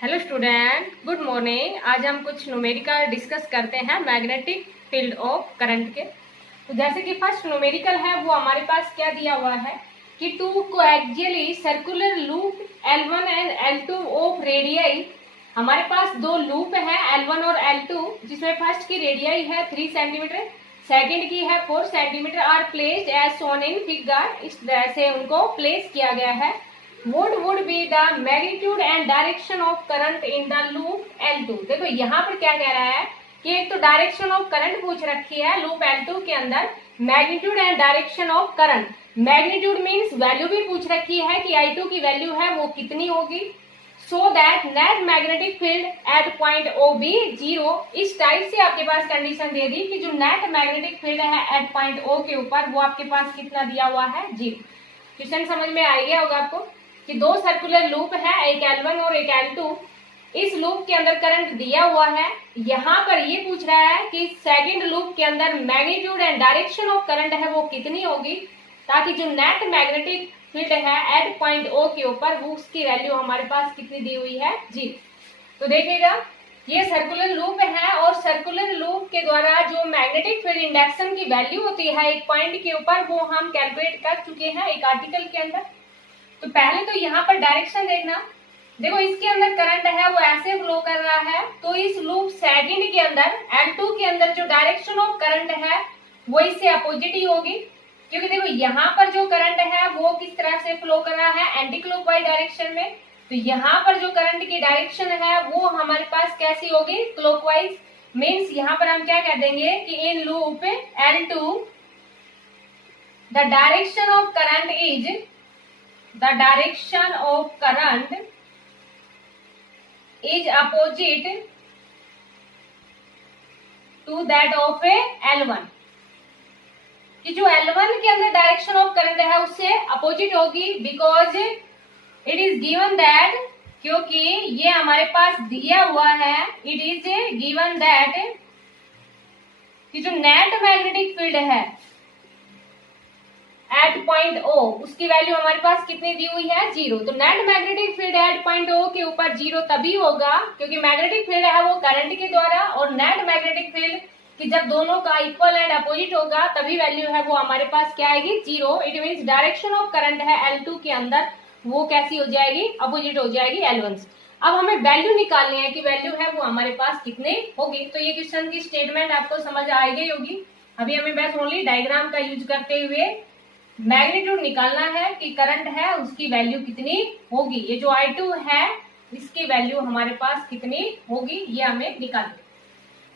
Hello student, good morning. आज हम कुछ न्यूमेरिकल डिस्कस करते हैं मैग्नेटिक फील्ड ऑफ करंट के। तो जैसे कि फर्स्ट न्यूमेरिकल है वो हमारे पास क्या दिया हुआ है कि two coaxially circular loop L1 and L2 of radii. हमारे पास दो लूप है L1 और L2, जिसमें फर्स्ट की रेडियाई है 3 सेंटीमीटर, सेकेंड की है 4 centimetre. Are placed as shown in figure. इस तरह से उनको प्लेस किया गया है। What would be the magnitude and direction of current in the loop L2? देखो यहाँ पर क्या कह रहा है कि एक तो डायरेक्शन ऑफ करंट पूछ रखी है लूप L2 के अंदर, magnitude and direction of current. Magnitude means value भी पूछ रखी है कि I2 की वैल्यू है वो कितनी होगी। So that net magnetic field at point O be 0। इस टाइप से आपके पास कंडीशन दे दी कि जो नेट मैग्नेटिक फील्ड है एट पॉइंट O के ऊपर वो आपके पास कितना दिया हुआ है, 0। क्वेश्चन समझ में आ गया होगा आपको कि दो सर्कुलर लूप है, एक L1 और एक L2। इस लूप के अंदर करंट दिया हुआ है। यहाँ पर ये पूछ रहा है कि सेकंड लूप के अंदर magnitude and direction of current है वो कितनी होगी, ताकि जो नेट मैग्नेटिक फील्ड है एट पॉइंट O के ऊपर वो उसकी वैल्यू हमारे पास कितनी दी हुई है, 0। तो देखिएगा ये सर्कुलर लूप है और सर्कुलर लूप के द्वारा जो मैग्नेटिक फील्ड इंडक्शन की वैल्यू होती है एक पॉइंट के ऊपर वो हम कैलकुलेट कर चुके हैं एक आर्टिकल के अंदर। तो पहले तो यहाँ पर डायरेक्शन देखना। देखो इसके अंदर करंट है वो ऐसे फ्लो कर रहा है, तो इस लूप सेकंड के अंदर L2 के अंदर जो डायरेक्शन ऑफ करंट है वो इससे अपोजिट ही होगी, क्योंकि देखो यहाँ पर जो करंट है वो किस तरह से फ्लो कर रहा है, एंटी क्लॉकवाइज डायरेक्शन में। तो यहाँ पर जो करंट की डायरेक्शन है वो हमारे पास कैसी होगी, क्लॉकवाइज। मीन्स यहाँ पर हम क्या कह देंगे कि in loop L2 the direction of current is the direction of current is opposite to that of a L1। कि जो L1 के अंदर डायरेक्शन ऑफ करंट है उससे अपोजिट होगी, because it is given that, क्योंकि ये हमारे पास दिया हुआ है, इट इज गिवन दैट कि जो नेट मैग्नेटिक फील्ड है एट पॉइंट O उसकी वैल्यू हमारे पास कितनी दी हुई है, 0। तो net magnetic field at point O के ऊपर 0 तभी होगा क्योंकि मैग्नेटिक फील्ड है वो करंट के द्वारा, और नेट मैग्नेटिक फील्ड कि जब दोनों का इक्वल एंड अपोजिट होगा तभी वैल्यू है वो हमारे पास क्या आएगी, 0। It means direction of current है L2 के अंदर वो कैसी हो जाएगी, अपोजिट हो जाएगी L1 से। अब हमें वैल्यू निकालनी है कि वैल्यू है वो हमारे पास कितने होगी। तो ये क्वेश्चन की स्टेटमेंट आपको समझ आ गई होगी। अभी हमें बस ओनली डायग्राम का यूज करते हुए मैग्नीट्यूड निकालना है कि करंट है उसकी वैल्यू कितनी होगी। ये जो I2 है इसकी वैल्यू हमारे पास कितनी होगी ये हमें निकालना।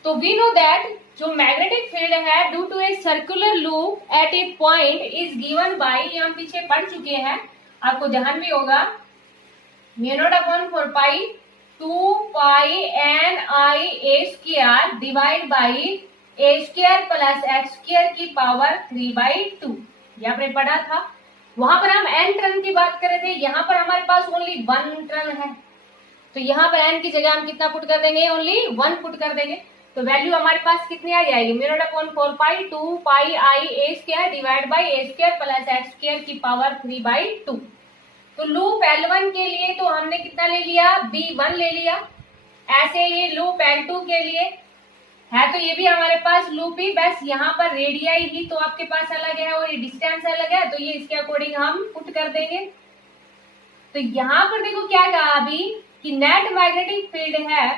तो वी नो दैट जो मैग्नेटिक फील्ड है due to a circular loop at a point is given by, ये हम पीछे पढ़ चुके हैं, आपको ध्यान भी होगा, μ0/4 2 पाई NI² divide by A² plus X² की पावर 3/2। ये आपने पढ़ा था। वहां पर हम n टर्न की बात कर रहे थे, यहाँ पर हमारे पास ओनली 1 टर्न है, तो यहाँ पर n की जगह हम कितना पुट कर देंगे, ओनली 1 पुट कर देंगे। तो वैल्यू हमारे पास कितनी आ जाएगी, μ0/4 2 पाई IA² divide by A² plus X² की पावर 3/2। तो लूप L1 के लिए तो हमने कितना ले लिया, B1 ले लिया। ऐसे ये लूप L2 के लिए है तो ये भी हमारे पास लूप ही, बस यहाँ पर रेडियाई ही तो आपके पास अलग है और ये डिस्टेंस अलग है, तो ये इसके अकॉर्डिंग हम पुट कर देंगे। तो यहाँ पर देखो क्या कहा अभी कि नेट मैग्नेटिक फील्ड है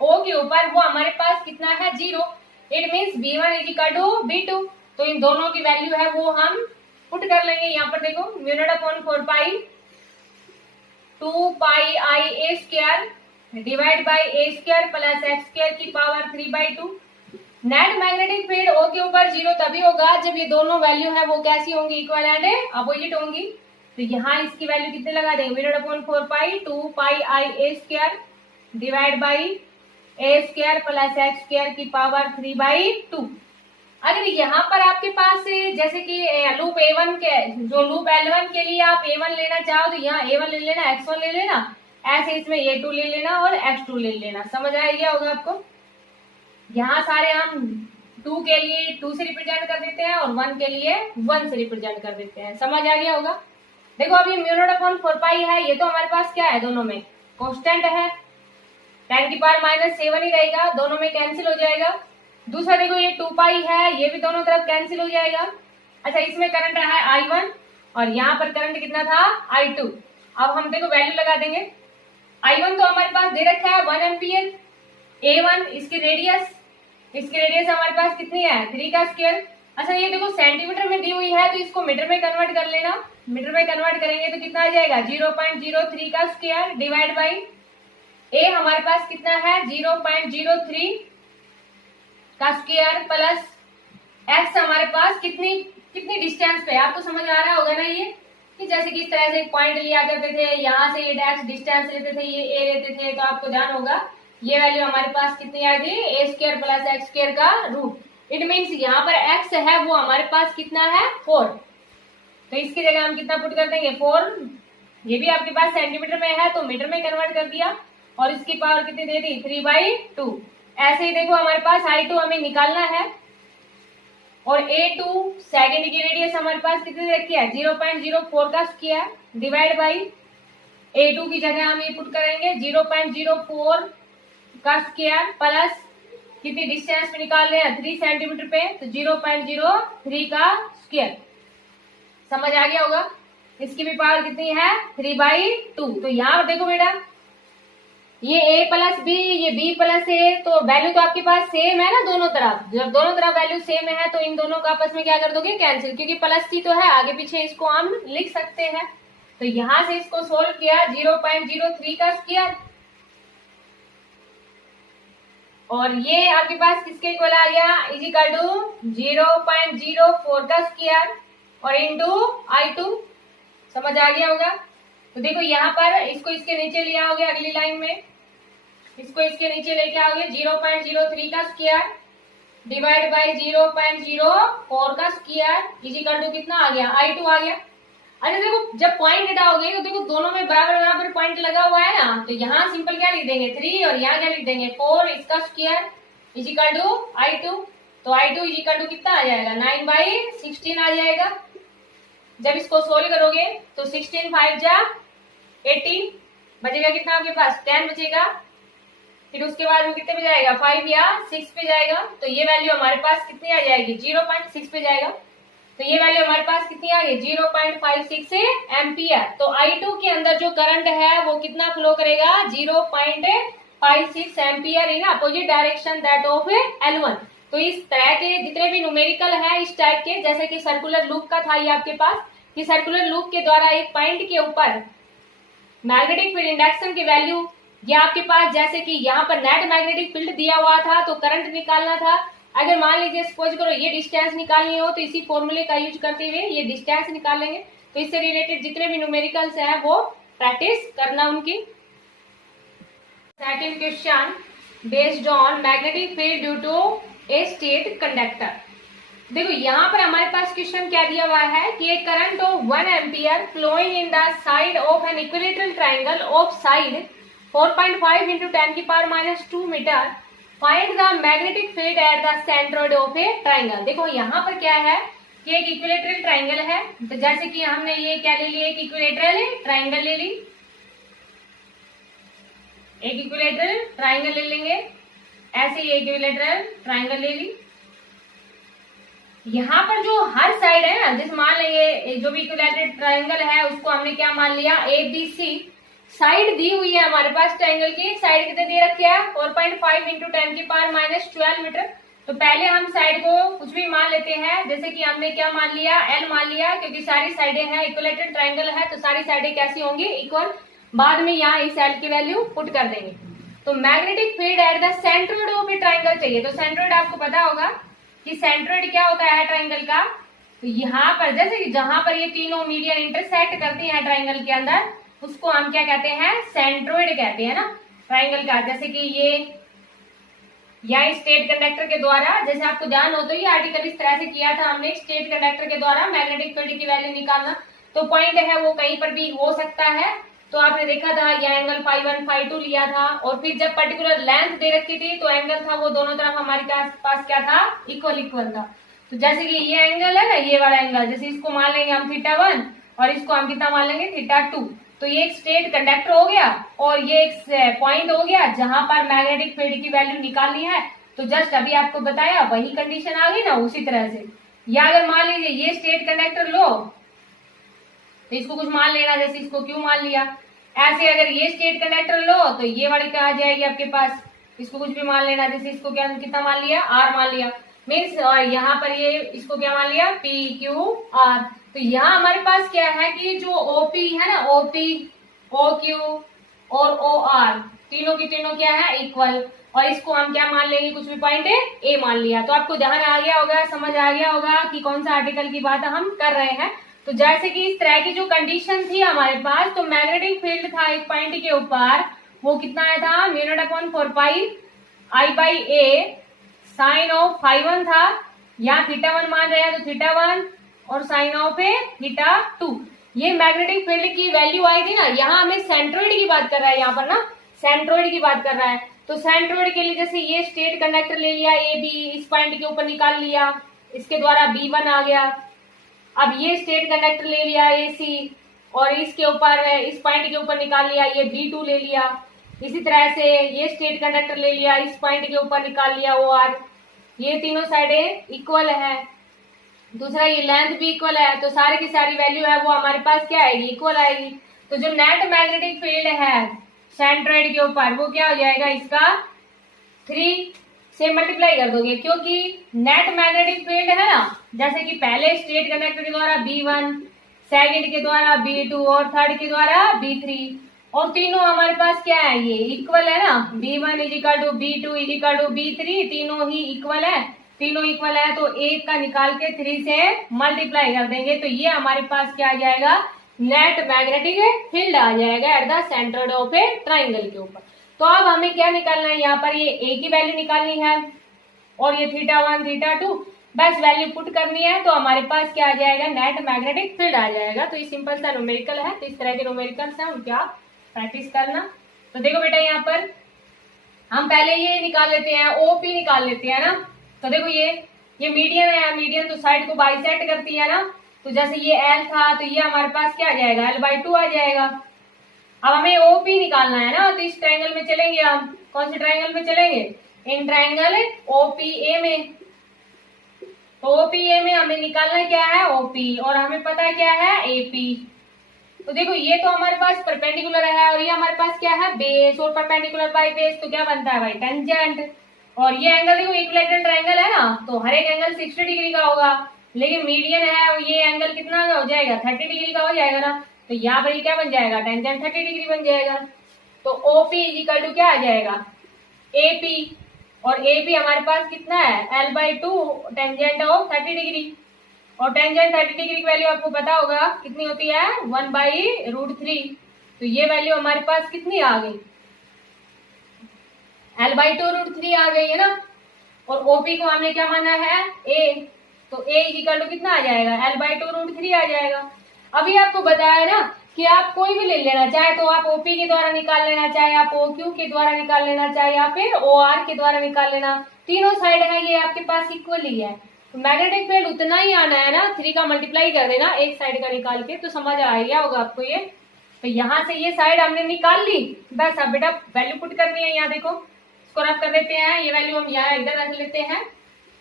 O के ऊपर वो हमारे पास कितना है, 0। It means B1 is equal to B2। तो इन दोनों की वैल्यू है वो हम पुट कर लेंगे। यहाँ पर देखो μ0/4 2 पाई IA² divide by A² plus X² की power 3/2। Net magnetic field O के ऊपर 0 तभी होगा जब ये दोनों वैल्यू है वो कैसी होंगी, इक्वल एंड अपोजिट होंगी। तो यहाँ इसकी वैल्यू कितने लगा देंगे, μ0/4 2 पाई IA² divide by A² plus X² की पावर 3/2। अगर यहाँ पर आपके पास जैसे कि लूप A1 के, जो लूप L1 के लिए आप A1 लेना चाहो तो यहाँ A1 ले लेना, X1 ले लेना, ऐसे इसमें A2 ले लेना और X2 ले लेना। समझ आ गया होगा आपको। यहाँ सारे हम 2 के लिए 2 से रिप्रेजेंट कर देते हैं और 1 के लिए 1 से रिप्रेजेंट कर देते हैं। समझ आ गया होगा। देखो अभी μ0/4 पाई है, ये तो हमारे पास क्या है, दोनों में कांस्टेंट है, 10 की पावर माइनस 7 ही रहेगा, दोनों में कैंसिल हो जाएगा। दूसरा देखो ये 2 पाई है, ये भी दोनों तरफ कैंसिल हो जाएगा। अच्छा, इसमें करंट है I1 और यहाँ पर करंट कितना था I2। अब हम देखो वैल्यू लगा देंगे। I1 तो हमारे पास दे रखा है 1 एम्पियर, A1 इसकी रेडियस हमारे पास कितनी है 3 का स्क्वायर। अच्छा, ये देखो सेंटीमीटर में दी हुई है तो इसको मीटर में कन्वर्ट कर लेना। मीटर में कन्वर्ट करेंगे तो कितना आ जाएगा 0.03 का स्क्वायर डिवाइड बाई ए हमारे पास कितना है 0.03 का स्क्वायर प्लस एक्स हमारे पास कितनी डिस्टेंस पे। आपको समझ आ रहा होगा ना ये, कि जैसे कि इस तरह से एक पॉइंट लिया करते थे, यहाँ से ये डैश डिस्टेंस लेते थे, ये ए लेते थे, तो आपको ध्यान होगा ये वैल्यू हमारे पास कितनी आई थी ए स्क्वायर प्लस एक्स स्क्वायर का रूट। इट मीन्स यहाँ पर एक्स है वो हमारे पास कितना है 4, तो इसकी जगह हम कितना पुट कर देंगे 4। ये भी आपके पास सेंटीमीटर में है तो मीटर में कन्वर्ट कर दिया और इसकी पावर कितनी दे दी 3/2। ऐसे ही देखो हमारे पास I2 हमें निकालना है और A2 सेकेंड की रेडियस हमारे पास कितनी रखी है 0.04 का स्क्वायर डिवाइड बाई A2 की जगह हम ये पुट करेंगे 0.04 का स्क्वायर प्लस कितनी डिस्टेंस पे निकाल रहे हैं 3 सेंटीमीटर पे, तो 0.03 का स्क्वायर। समझ आ गया होगा। इसकी भी पावर कितनी है 3/2। तो यहाँ पर देखो बेटा, ये a प्लस बी, ये b प्लस ए, तो वैल्यू तो आपके पास सेम है ना दोनों तरफ। जब दोनों तरफ वैल्यू सेम है तो इन दोनों का आपस में क्या कर दोगे कैंसिल, क्योंकि प्लस सी तो है आगे पीछे, इसको हम लिख सकते हैं। तो यहां से इसको सोल्व किया 0.03 का स्क्वायर और ये आपके पास किसके इक्वल आ गया इज इक्वल टू 0.04 का स्क्वायर और इंटू I2। समझ आ गया होगा। तो देखो यहाँ पर इसको इसके नीचे लिया हो गया, अगली लाइन में इसको इसके नीचे लेके आओगे 0.03 का स्क्वायर डिवाइड बाई 0.04 का स्क्वायर इज इक्वल टू कितना आ गया I2 आ गया। अच्छा देखो, जब पॉइंट हटाओगे तो देखो दोनों में बराबर बराबर पॉइंट लगा हुआ है ना, तो यहाँ सिंपल क्या लिख देंगे 3 और यहाँ क्या लिख देंगे 4, इसका square is equal to I2। तो I2 इज इक्वल टू कितना आ जाएगा 9/16 आ जाएगा। जब इसको सोल्व करोगे तो 16 5 जा 18 बचेगा कितना आपके पास 10 बचेगा। फिर उसके बाद में कितने पे जाएगा 5 या 6 पे जाएगा, तो ये वैल्यू हमारे पास कितनी आ जाएगी 0.6 पे जाएगा। तो ये वैल्यू हमारे पास कितनी आ गई 0.56 एम्पियर। तो I2 के अंदर जो करंट है वो कितना फ्लो करेगा 0.56 ampere in opposite direction that of L1। तो इस तरह के जितने भी न्यूमेरिकल है इस टाइप के, जैसे कि सर्कुलर लूप का था ये आपके पास, कि सर्कुलर लूप के द्वारा एक पॉइंट के ऊपर मैग्नेटिक फील्ड इंडक्शन की वैल्यू, या आपके पास जैसे कि यहाँ पर नेट मैग्नेटिक फील्ड दिया हुआ था तो करंट निकालना था। अगर मान लीजिए सपोज करो ये डिस्टेंस निकालनी हो तो इसी फॉर्मूले का यूज करते हुए ये डिस्टेंस निकाल लेंगे। तो इससे रिलेटेड जितने भी न्यूमेरिकल्स है वो प्रैक्टिस करना उनकी। Second question, based on magnetic field due to a straight conductor. देखो यहाँ पर हमारे पास क्वेश्चन क्या दिया हुआ है कि एक current of 1 ampere flowing in the side of an equilateral triangle of side 4.5 into 10 की power -2 metre, find the magnetic field at the centroid of a triangle. देखो यहाँ पर क्या है कि एक इक्विलेटरल ट्राइंगल है, तो जैसे कि हमने ये क्या ले लिया एक इक्विलेटरल ट्राइंगल ले ली, एक इक्विलेटरल ट्राइंगल ले लेंगे, ऐसे ये इक्विलेटरल ट्राइंगल ले ली। यहाँ पर जो हर साइड है ना, जिस मान लेंगे जो भी इक्विलेटरल ट्राइंगल है उसको हमने क्या मान लिया ABC साइड दी हुई है हमारे पास ट्राइंगल की। साइड कितने दे रखे हैं 4.5 into 10 की पावर -12 मीटर। तो पहले हम साइड को कुछ भी मान लेते हैं, जैसे कि हमने क्या मान लिया L मान लिया, क्योंकि सारी साइडें हैं इक्विलेटरल ट्राइंगल है तो सारी साइडें कैसी होंगी इक्वल। बाद में यहाँ इस L की वैल्यू पुट कर देंगे। तो magnetic field at the centroid of a triangle चाहिए। तो सेंट्रोइड आपको पता होगा कि सेंट्रोइड क्या होता है ट्राइंगल का। तो यहाँ पर जैसे कि जहां पर ये तीनों मीडियन इंटरसेक्ट करती हैं ट्राइंगल के अंदर, उसको हम क्या कहते हैं सेंट्रोइड कहते हैं ना ट्राइंगल का। जैसे कि ये या स्टेट कंडक्टर के द्वारा, जैसे आपको ध्यान हो तो ये आर्टिकल इस तरह से किया था हमने, स्टेट कंडक्टर के द्वारा मैग्नेटिक फील्ड की वैल्यू निकालना। तो पॉइंट है वो कहीं पर भी हो सकता है। तो आपने देखा था ये एंगल φ1 φ2 लिया था, और फिर जब पर्टिकुलर लेंथ दे रखी थी तो एंगल था वो दोनों तरफ हमारे पास क्या था इक्वल था। तो जैसे कि ये एंगल है ना, ये वाला एंगल, जैसे इसको मान लेंगे हम θ1 और इसको हम कितना मान लेंगे θ2। तो ये एक स्टेट कंडक्टर हो गया और ये एक पॉइंट हो गया जहां पर मैग्नेटिक फील्ड की वैल्यू निकालनी है। तो जस्ट अभी आपको बताया वही कंडीशन आ गई ना, उसी तरह से। या अगर मान लीजिए ये स्टेट कंडक्टर लो तो इसको कुछ मान लेना, जैसे इसको क्यों मान लिया। ऐसे अगर ये स्टेट कंडक्टर लो तो ये वाली क्या आ जाएगी आपके पास, इसको कुछ भी मान लेना, जैसे इसको क्या कितना मान लिया, आर मान लिया। मीन्स और यहाँ पर ये इसको क्या मान लिया, पी क्यू आर। तो यहाँ हमारे पास क्या है कि जो ओपी है ना, ओपी ओ क्यू और ओ आर तीनों की तीनों क्या है, इक्वल। और इसको हम क्या मान लेंगे, कुछ भी पॉइंट है ए मान लिया। तो आपको ध्यान आ गया होगा, समझ आ गया होगा कि कौन सा आर्टिकल की बात हम कर रहे हैं। तो जैसे कि इस तरह की जो कंडीशन थी हमारे पास, तो मैग्नेटिक फील्ड था एक पॉइंट के ऊपर, वो कितना आया था, mu nought upon 4 I by a sine of phi 1 था। यहाँ θ1 मान रहे हैं तो θ1 और साइन ऑफ है θ2। ये मैग्नेटिक फील्ड की वैल्यू आई थी ना। यहाँ हमें सेंट्रोइड की बात कर रहा है, यहाँ पर ना सेंट्रोइड की बात कर रहा है। तो सेंट्रोइड के लिए जैसे ये स्टेट कंडक्टर ले लिया ए बी, इस पॉइंट के ऊपर निकाल लिया, इसके द्वारा B1 आ गया। अब ये स्टेट कंडक्टर ले लिया ए सी और इसके ऊपर इस पॉइंट के ऊपर निकाल लिया, ये B2 ले लिया। इसी तरह से ये स्टेट कंडक्टर ले लिया, इस पॉइंट के ऊपर निकाल लिया ओ आर। ये तीनों साइडें इक्वल है। दूसरा ये लेंथ भी इक्वल है, तो सारी की सारी वैल्यू है वो हमारे पास क्या आएगी, इक्वल आएगी। तो जो नेट मैग्नेटिक फील्ड है सेंट्रोइड के ऊपर, वो क्या हो जाएगा, इसका 3 से मल्टीप्लाई कर दोगे, क्योंकि नेट मैग्नेटिक फील्ड है ना, जैसे कि पहले स्टेट कंडक्टर के द्वारा B1, सेकंड के द्वारा B2 और थर्ड के द्वारा B3, और तीनों हमारे पास क्या है, ये इक्वल है ना। B1 is equal to B2 is equal to B3, तीनों ही इक्वल है, तीनों इक्वल है। तो एक का निकाल के 3 से मल्टीप्लाई कर देंगे, तो ये हमारे पास क्या आ जाएगा, नेट मैग्नेटिक फील्ड आ जाएगा at the centre of a triangle के ऊपर। तो अब हमें क्या निकालना है, यहाँ पर ये ए की वैल्यू निकालनी है और ये θ1 θ2 बस वैल्यू पुट करनी है। तो हमारे पास क्या आ जाएगा, नेट मैग्नेटिक फील्ड आ जाएगा। तो ये सिंपल सा न्यूमेरिकल है। तो इस तरह के न्यूमेरिकल्स हैं उनकी आप प्रैक्टिस करना। तो देखो बेटा, यहाँ पर हम पहले ये निकाल लेते हैं, ओपी निकाल लेते हैं ना। तो देखो ये मीडियन है, मीडियन तो साइड को बाइसेक्ट करती है ना। तो जैसे ये एल था तो ये हमारे पास क्या आ जाएगा, L/2 आ जाएगा। अब हमें ओपी निकालना है ना, तो इस ट्रायंगल में चलेंगे हम। कौन से ट्रायंगल में चलेंगे, इन ट्रायंगल ओपीए में। तो ओपीए में हमें निकालना क्या है, ओपी, और हमें पता है क्या है, एपी। तो देखो ये तो हमारे पास परपेंडिकुलर है और ये हमारे पास क्या है, बेस, और परपेंडिकुलर बाय बेस तो क्या बनता है भाई, टेंजेंट। और ये एंगल देखो इक्विलैटरल ट्रायंगल है ना, तो हर एक एंगल 60 डिग्री का होगा, लेकिन मीडियन है और ये एंगल कितना का हो जाएगा, 30 डिग्री का हो जाएगा ना। तो यहाँ पर ये क्या बन जाएगा, टेंजेंट 30 डिग्री बन जाएगा। तो ओपी इक्वल टू क्या आ जाएगा, एपी, और एपी हमारे पास कितना है, L/2 टेंजेंट ऑफ 30 डिग्री। और टेंजेंट 30 डिग्री की वैल्यू आपको पता होगा कितनी होती है, 1/√3। तो ये वैल्यू हमारे पास कितनी आ गई, L/2√3 आ गई है ना। और ओपी को हमने क्या माना है, ए, तो ए इक्वल टू कितना आ जाएगा, L/2√3 आ जाएगा। अभी आपको बताया ना कि आप कोई भी ले लेना, चाहे तो आप ओपी के द्वारा निकाल लेना, चाहे आप ओक्यू के द्वारा निकाल लेना, चाहे या फिर ओआर के द्वारा निकाल लेना, तीनों साइड है ये आपके पास इक्वल ही है। तो मैग्नेटिक फील्ड उतना ही आना है ना, 3 का मल्टीप्लाई कर देना एक साइड का निकाल के, तो समझ आ गया होगा आपको ये। तो यहाँ से ये साइड हमने निकाल ली, बस अब बेटा वैल्यू पुट करनी है। यहाँ देखो इसको रफ कर देते हैं, ये वैल्यू हम यहाँ इधर रख लेते हैं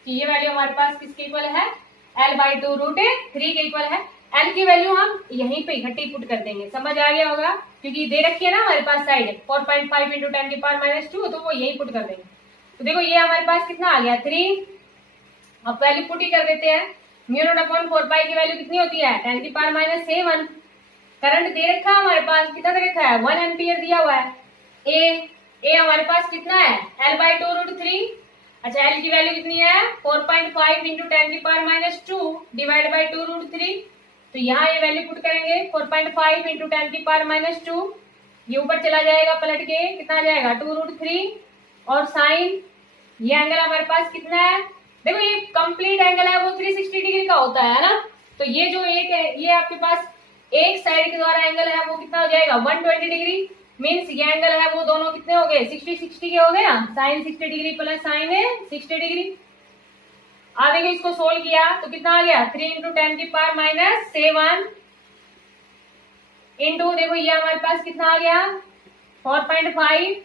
कि ये वैल्यू हमारे पास किसके इक्वल है, L/2√3 के इक्वल है। L की वैल्यू हम यहीं पे इकट्ठी पुट कर देंगे, समझ आ गया होगा, क्योंकि दे रखी है ना हमारे पास साइड 4.5 × 10⁻², तो वो यही पुट कर देंगे। तो देखो ये हमारे पास कितना आ गया, 3। अब वैल्यू पुट ही कर देते हैं। μ0/4π की वैल्यू कितनी होती है, 10⁻7। करंट दे रखा है हमारे पास, कितना दे रखा है, 1 एम्पियर दिया हुआ है। ए हमारे पास कितना है, L/2√3। अच्छा, L की वैल्यू कितनी है, 4.5 × 10⁻² डिवाइड बाई 2√3। तो यहाँ ये वैल्यू पुट करेंगे, 4.5 × 10⁻², ये ऊपर चला जाएगा पलट के, कितना आ जाएगा, 2√3। और साइन ये एंगल हमारे पास कितना है, देखो ये कंप्लीट एंगल है वो 360 डिग्री का होता है ना। तो ये जो एक है, ये आपके पास एक साइड के द्वारा एंगल है वो कितना हो जाएगा, 120 डिग्री। मीन्स ये एंगल है वो दोनों कितने हो गए, 60 के हो गए ना। साइन 60 डिग्री प्लस साइन है 60 डिग्री। अब देखो इसको सोल्व किया तो कितना आ गया, 3 × 10⁻⁷ इंटू देखो ये हमारे पास कितना आ गया 4.5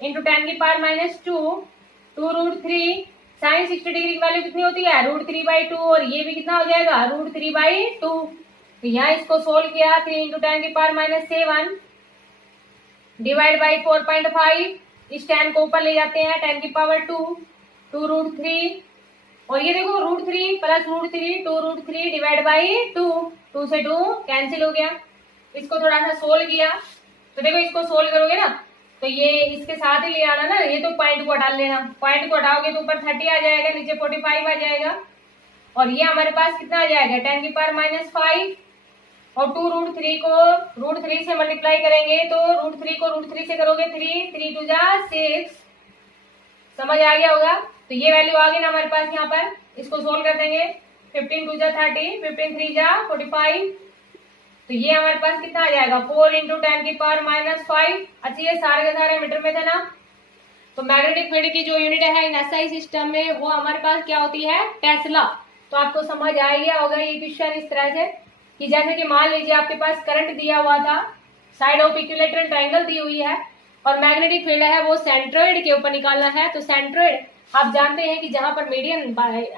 इंटू 10 की पावर -2 2√3 sin 60 डिग्री की वैल्यू कितनी होती है √3/2 और ये भी कितना हो जाएगा √3/2। तो यहाँ इसको सोल्व किया 3 इंटू 10 की पावर -7 डिवाइड बाई 4.5 इस 10 को ऊपर ले जाते हैं 10 की पावर 2 2√3 और ये देखो √3 प्लस √3 2√3 डिवाइड बाई 2 2 से 2 कैंसिल हो गया। इसको थोड़ा सा सोल्व किया तो देखो इसको सोल्व करोगे ना तो ये इसके साथ ही ले आना ना, ये तो पॉइंट को हटा लेना, पॉइंट को हटाओगे तो ऊपर 30 आ जाएगा नीचे 45 आ जाएगा और ये हमारे पास कितना आ जाएगा 10 की पावर -5 और 2√3 को √3 से मल्टीप्लाई करेंगे तो √3 को √3 से करोगे 3 3 2 जा 6 समझ आ गया होगा। तो ये वैल्यू आ गई ना हमारे पास यहाँ पर, इसको सोल्व कर देंगे 15 2 जा 30 15 3 जा 45 तो ये हमारे पास कितना आ जाएगा 4 इंटू 10 की पावर -5। अच्छा ये सारे के सारे मीटर में थे ना। तो मैग्नेटिक फील्ड की जो यूनिट है इन एसआई सिस्टम में वो हमारे पास क्या होती है टेस्ला। तो आपको समझ आ गया होगा ये क्वेश्चन इस तरह से कि जैसे कि मान लीजिए आपके पास करंट दिया हुआ था, साइड ऑफ इक्विलेटरल ट्रायंगल दी हुई है और मैग्नेटिक फील्ड है वो सेंट्रोइड के ऊपर निकालना है। तो सेंट्रोइड आप जानते हैं कि जहां पर मीडियन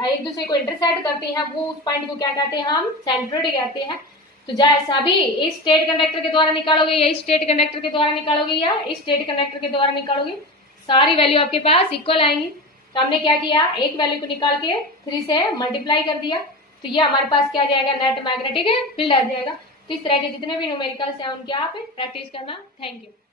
एक दूसरे को इंटरसेक्ट करती हैं वो उस पॉइंट को क्या कहते हैं हम सेंट्रोइड कहते हैं। तो जैसा भी इस स्टेट कंडक्टर के द्वारा निकालोगे या इस स्टेट कंडक्टर के द्वारा निकालोगे या इस स्टेट कंडक्टर के द्वारा निकालोगे सारी वैल्यू आपके पास इक्वल आएंगी। तो हमने क्या किया एक वैल्यू को निकाल के 3 से मल्टीप्लाई कर दिया तो ये हमारे पास क्या जाएगा नेट मैग्नेटिक फील्ड आ जाएगा। तो इस तरह के जितने भी न्यूमेरिकल्स हैं उनकी आप प्रैक्टिस करना। Thank you.